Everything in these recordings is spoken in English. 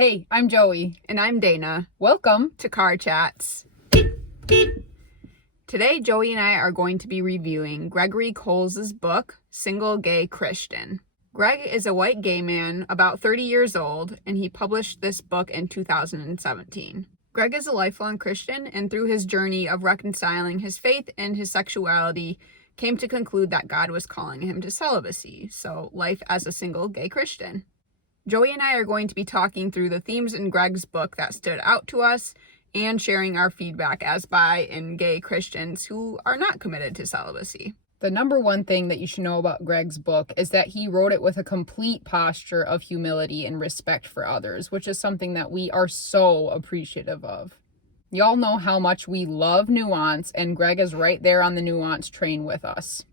Hey, I'm Joey. And I'm Dana. Welcome To Car Chats. Today, Joey and I are going to be reviewing Gregory Coles' book, Single Gay Christian. Greg is a white gay man, about 30 years old, and he published this book in 2017. Greg is a lifelong Christian, and through his journey of reconciling his faith and his sexuality, came to conclude that God was calling him to celibacy, so life as a single gay Christian. Joey and I are going to be talking through the themes in Greg's book that stood out to us and sharing our feedback as bi and gay Christians who are not committed to celibacy. The number one thing that you should know about Greg's book is that he wrote it with a complete posture of humility and respect for others, which is something that we are so appreciative of. Y'all know how much we love nuance, and Greg is right there on the nuance train with us.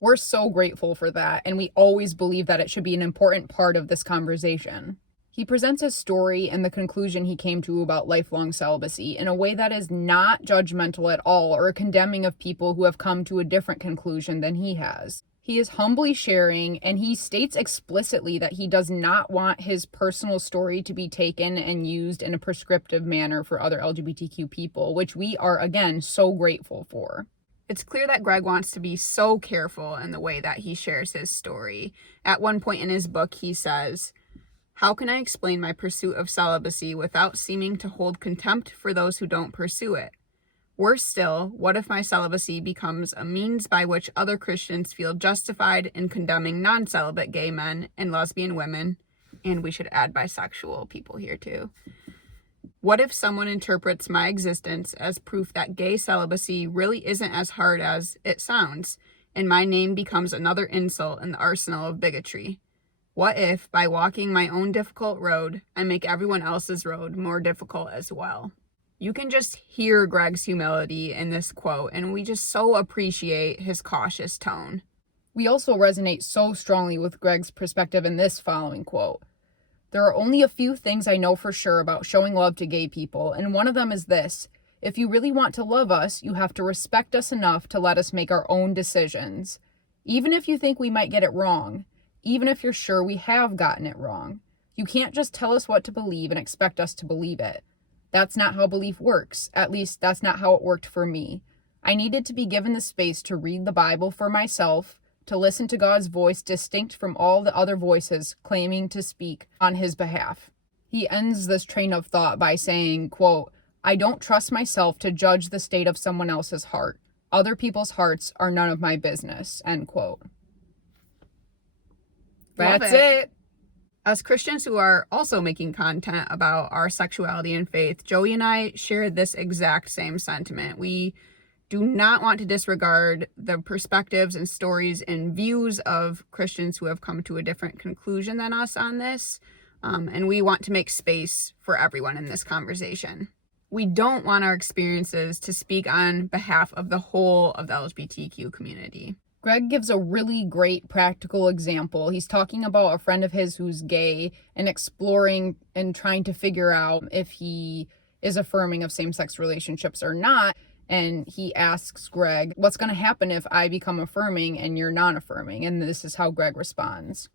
We're so grateful for that, and we always believe that it should be an important part of this conversation. He presents his story and the conclusion he came to about lifelong celibacy in a way that is not judgmental at all or condemning of people who have come to a different conclusion than he has. He is humbly sharing, and he states explicitly that he does not want his personal story to be taken and used in a prescriptive manner for other LGBTQ people, which we are, again, so grateful for. It's clear that Greg wants to be so careful in the way that he shares his story. At one point in his book, he says, "How can I explain my pursuit of celibacy without seeming to hold contempt for those who don't pursue it? Worse still, what if my celibacy becomes a means by which other Christians feel justified in condemning non-celibate gay men and lesbian women?" And we should add bisexual people here too. "What if someone interprets my existence as proof that gay celibacy really isn't as hard as it sounds, and my name becomes another insult in the arsenal of bigotry? What if, by walking my own difficult road, I make everyone else's road more difficult as well?" You can just hear Greg's humility in this quote, and we just so appreciate his cautious tone. We also resonate so strongly with Greg's perspective in this following quote. "There are only a few things I know for sure about showing love to gay people, and one of them is this. If you really want to love us, you have to respect us enough to let us make our own decisions. Even if you think we might get it wrong. Even if you're sure we have gotten it wrong. You can't just tell us what to believe and expect us to believe it. That's not how belief works. At least, that's not how it worked for me. I needed to be given the space to read the Bible for myself, to listen to God's voice distinct from all the other voices claiming to speak on his behalf." He ends this train of thought by saying, quote, "I don't trust myself to judge the state of someone else's heart. Other people's hearts are none of my business," end quote. That's it. As Christians who are also making content about our sexuality and faith, Joey and I share this exact same sentiment. We do not want to disregard the perspectives and stories and views of Christians who have come to a different conclusion than us on this, and we want to make space for everyone in this conversation. We don't want our experiences to speak on behalf of the whole of the LGBTQ community. Greg gives a really great practical example. He's talking about a friend of his who's gay and exploring and trying to figure out if he is affirming of same-sex relationships or not. And he asks Greg, what's going to happen if I become affirming and you're non-affirming? And this is how Greg responds.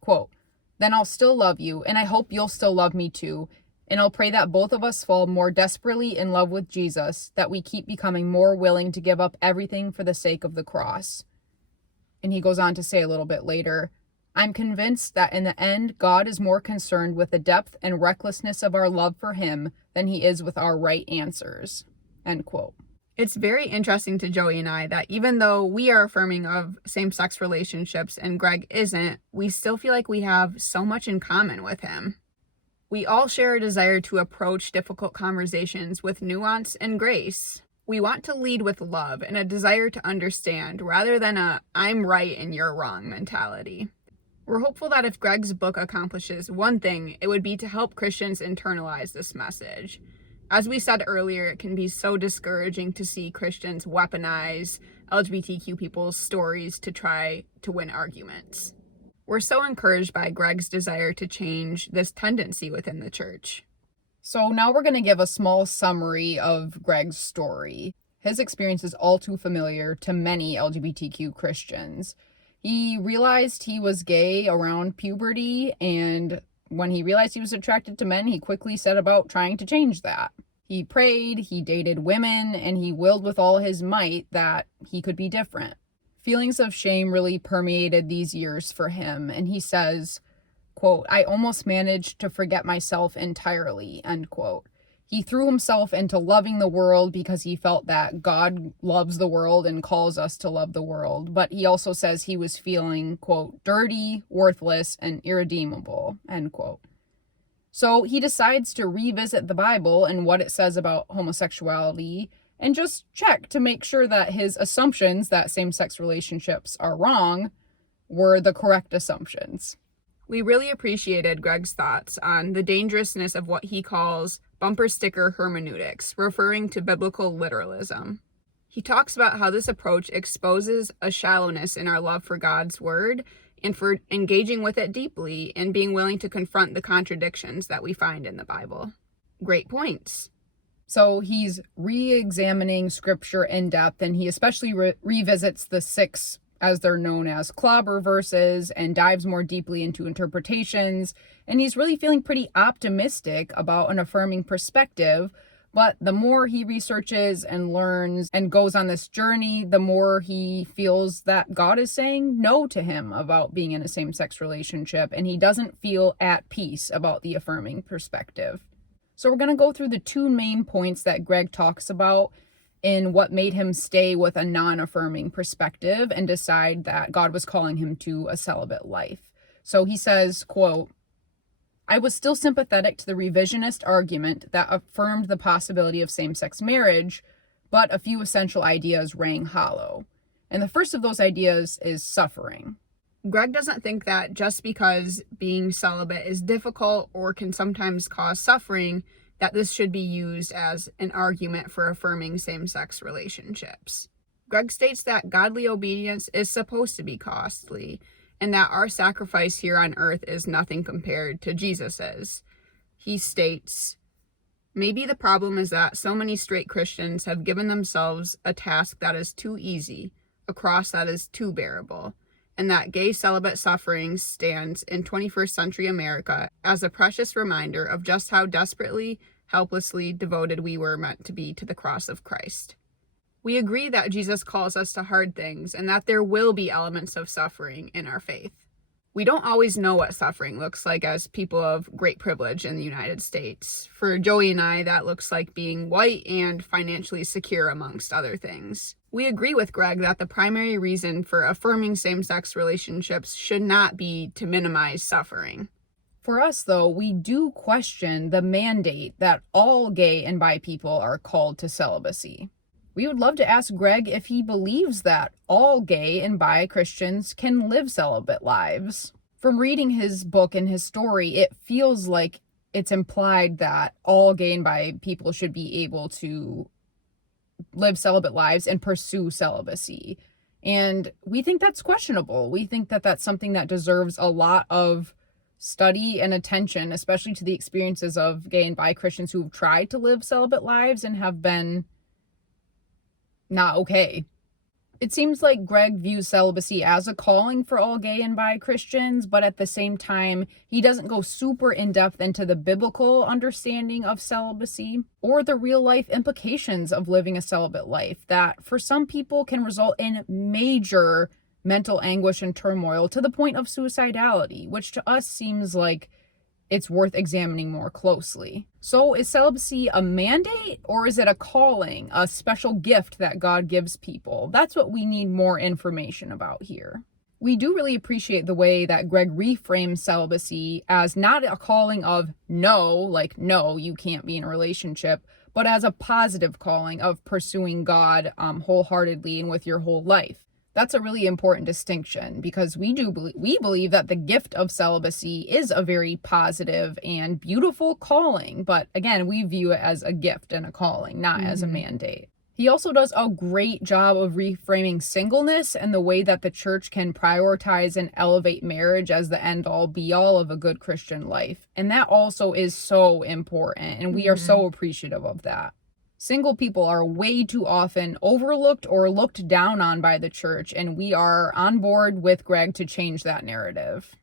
Quote, "Then I'll still love you, and I hope you'll still love me too. And I'll pray that both of us fall more desperately in love with Jesus, that we keep becoming more willing to give up everything for the sake of the cross." And he goes on to say a little bit later, "I'm convinced that in the end, God is more concerned with the depth and recklessness of our love for him than he is with our right answers." End quote. It's very interesting to Joey and I that even though we are affirming of same-sex relationships and Greg isn't, we still feel like we have so much in common with him. We all share a desire to approach difficult conversations with nuance and grace. We want to lead with love and a desire to understand rather than a "I'm right and you're wrong" mentality. We're hopeful that if Greg's book accomplishes one thing, it would be to help Christians internalize this message. As we said earlier, it can be so discouraging to see Christians weaponize LGBTQ people's stories to try to win arguments. We're so encouraged by Greg's desire to change this tendency within the church. So now we're going to give a small summary of Greg's story. His experience is all too familiar to many LGBTQ Christians. He realized he was gay around puberty and when he realized he was attracted to men, he quickly set about trying to change that. He prayed, he dated women, and he willed with all his might that he could be different. Feelings of shame really permeated these years for him, and he says, quote, "I almost managed to forget myself entirely," end quote. He threw himself into loving the world because he felt that God loves the world and calls us to love the world. But he also says he was feeling, quote, "dirty, worthless, and irredeemable," end quote. So he decides to revisit the Bible and what it says about homosexuality and just check to make sure that his assumptions that same-sex relationships are wrong were the correct assumptions. We really appreciated Greg's thoughts on the dangerousness of what he calls bumper sticker hermeneutics, referring to biblical literalism. He talks about how this approach exposes a shallowness in our love for God's word and for engaging with it deeply and being willing to confront the contradictions that we find in the Bible. Great points. So he's re-examining scripture in depth, and he especially revisits the 6, as they're known as, clobber verses, and dives more deeply into interpretations. And he's really feeling pretty optimistic about an affirming perspective. But the more he researches and learns and goes on this journey, the more he feels that God is saying no to him about being in a same-sex relationship, and he doesn't feel at peace about the affirming perspective. So we're going to go through the 2 main points that Greg talks about in what made him stay with a non-affirming perspective and decide that God was calling him to a celibate life. So he says, quote, "I was still sympathetic to the revisionist argument that affirmed the possibility of same-sex marriage, but a few essential ideas rang hollow. And the first of those ideas is suffering." Greg doesn't think that just because being celibate is difficult or can sometimes cause suffering, that this should be used as an argument for affirming same-sex relationships. Greg states that godly obedience is supposed to be costly, and that our sacrifice here on earth is nothing compared to Jesus's. He states, "Maybe the problem is that so many straight Christians have given themselves a task that is too easy, a cross that is too bearable, and that gay celibate suffering stands in 21st century America as a precious reminder of just how desperately, helplessly devoted we were meant to be to the cross of Christ. We agree that Jesus calls us to hard things and that there will be elements of suffering in our faith. We don't always know what suffering looks like as people of great privilege in the United States. For Joey and I, that looks like being white and financially secure, amongst other things. We agree with Greg that the primary reason for affirming same-sex relationships should not be to minimize suffering. For us, though, we do question the mandate that all gay and bi people are called to celibacy. We would love to ask Greg if he believes that all gay and bi Christians can live celibate lives. From reading his book and his story, it feels like it's implied that all gay and bi people should be able to live celibate lives and pursue celibacy. And we think that's questionable. We think that that's something that deserves a lot of study and attention, especially to the experiences of gay and bi Christians who've tried to live celibate lives and have been not okay. It seems like Greg views celibacy as a calling for all gay and bi Christians, but at the same time, he doesn't go super in-depth into the biblical understanding of celibacy or the real-life implications of living a celibate life that, for some people, can result in major mental anguish and turmoil to the point of suicidality, which to us seems like it's worth examining more closely. So is celibacy a mandate, or is it a calling, a special gift that God gives people? That's what we need more information about here. We do really appreciate the way that Greg reframes celibacy as not a calling of no, like no, you can't be in a relationship, but as a positive calling of pursuing God wholeheartedly and with your whole life. That's a really important distinction because we believe that the gift of celibacy is a very positive and beautiful calling. But again, we view it as a gift and a calling, not as a mandate. He also does a great job of reframing singleness and the way that the church can prioritize and elevate marriage as the end-all be-all of a good Christian life. And that also is so important, and we are so appreciative of that. Single people are way too often overlooked or looked down on by the church, and we are on board with Greg to change that narrative.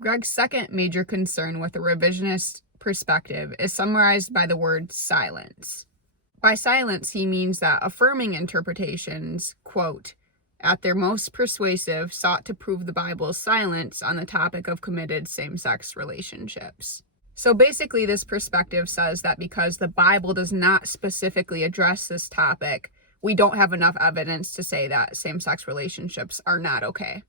Greg's second major concern with the revisionist perspective is summarized by the word silence. By silence, he means that affirming interpretations, quote, at their most persuasive, sought to prove the Bible's silence on the topic of committed same-sex relationships. So basically, this perspective says that because the Bible does not specifically address this topic, we don't have enough evidence to say that same-sex relationships are not okay.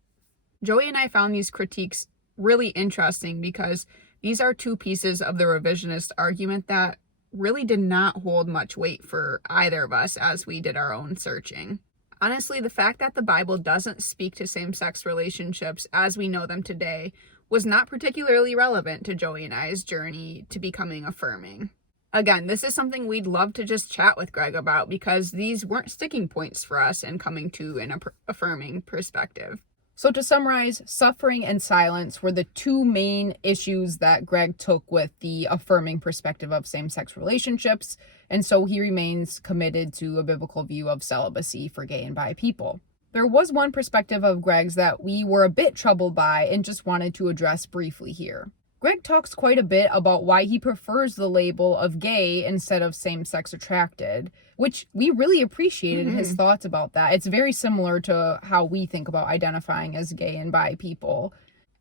Joey and I found these critiques really interesting because these are two pieces of the revisionist argument that really did not hold much weight for either of us as we did our own searching. Honestly, the fact that the Bible doesn't speak to same-sex relationships as we know them today was not particularly relevant to Joey and I's journey to becoming affirming. Again, this is something we'd love to just chat with Greg about because these weren't sticking points for us in coming to an affirming perspective. So to summarize, suffering and silence were the two main issues that Greg took with the affirming perspective of same-sex relationships, and so he remains committed to a biblical view of celibacy for gay and bi people. There was one perspective of Greg's that we were a bit troubled by and just wanted to address briefly here. Greg talks quite a bit about why he prefers the label of gay instead of same-sex attracted, which we really appreciated his thoughts about that. It's very similar to how we think about identifying as gay and bi people.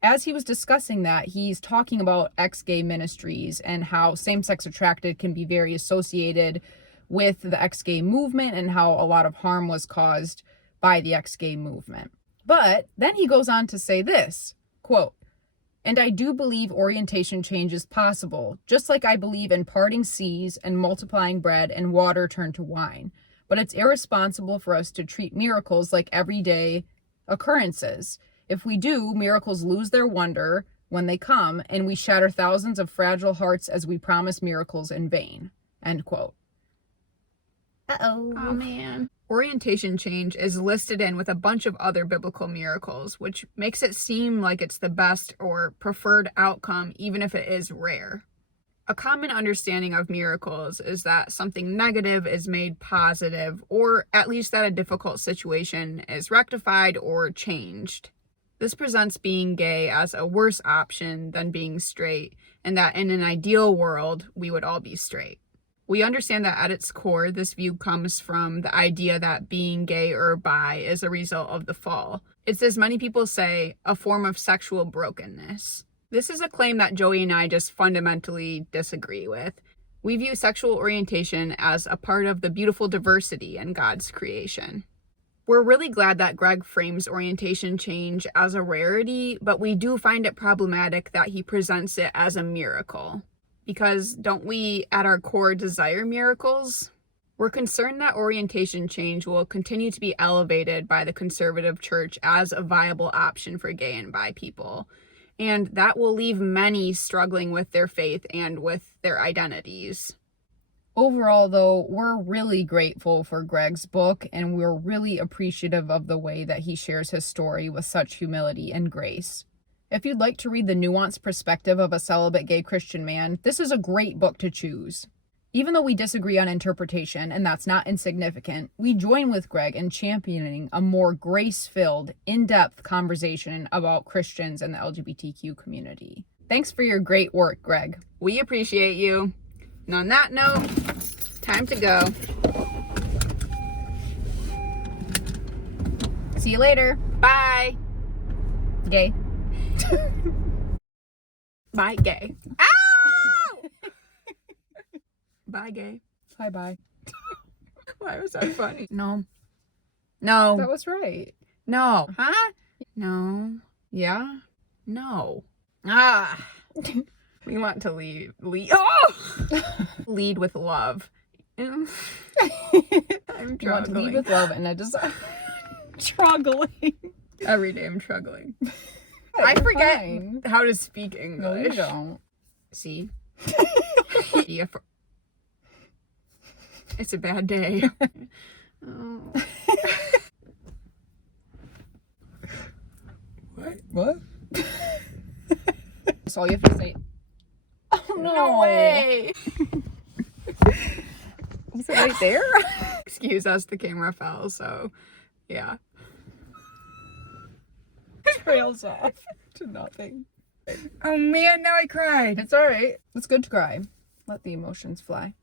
As he was discussing that, he's talking about ex-gay ministries and how same-sex attracted can be very associated with the ex-gay movement and how a lot of harm was caused by the ex-gay movement. But then he goes on to say this, quote, and I do believe orientation change is possible, just like I believe in parting seas and multiplying bread and water turned to wine. But it's irresponsible for us to treat miracles like everyday occurrences. If we do, miracles lose their wonder when they come, and we shatter thousands of fragile hearts as we promise miracles in vain. End quote. Oh, man. Orientation change is listed in with a bunch of other biblical miracles, which makes it seem like it's the best or preferred outcome, even if it is rare. A common understanding of miracles is that something negative is made positive, or at least that a difficult situation is rectified or changed. This presents being gay as a worse option than being straight, and that in an ideal world, we would all be straight. We understand that at its core, this view comes from the idea that being gay or bi is a result of the fall. It's, as many people say, a form of sexual brokenness. This is a claim that Joey and I just fundamentally disagree with. We view sexual orientation as a part of the beautiful diversity in God's creation. We're really glad that Greg frames orientation change as a rarity, but we do find it problematic that he presents it as a miracle. Because don't we, at our core, desire miracles? We're concerned that orientation change will continue to be elevated by the conservative church as a viable option for gay and bi people. And that will leave many struggling with their faith and with their identities. Overall, though, we're really grateful for Greg's book, and we're really appreciative of the way that he shares his story with such humility and grace. If you'd like to read the nuanced perspective of a celibate gay Christian man, this is a great book to choose. Even though we disagree on interpretation, and that's not insignificant, we join with Greg in championing a more grace-filled, in-depth conversation about Christians and the LGBTQ community. Thanks for your great work, Greg. We appreciate you. And on that note, time to go. See you later. Bye. Gay. Bye, gay. Ow! Bye, gay. Bye-bye. Why was that funny? No. That was right. No. Huh? No. Yeah? No. Ah. We want to lead. Oh! Lead with love. I'm struggling. You want to lead with love, and I just struggling. Every day I'm struggling. Hey, I forget fine. how to speak English. No, you don't. See? Yeah, it's a bad day. Oh. What? That's all you have to say. Oh, No way. Is it right there? Excuse us, the camera fell, so yeah. Trails off to nothing. Oh man, now I cried. It's all right. It's good to cry. Let the emotions fly.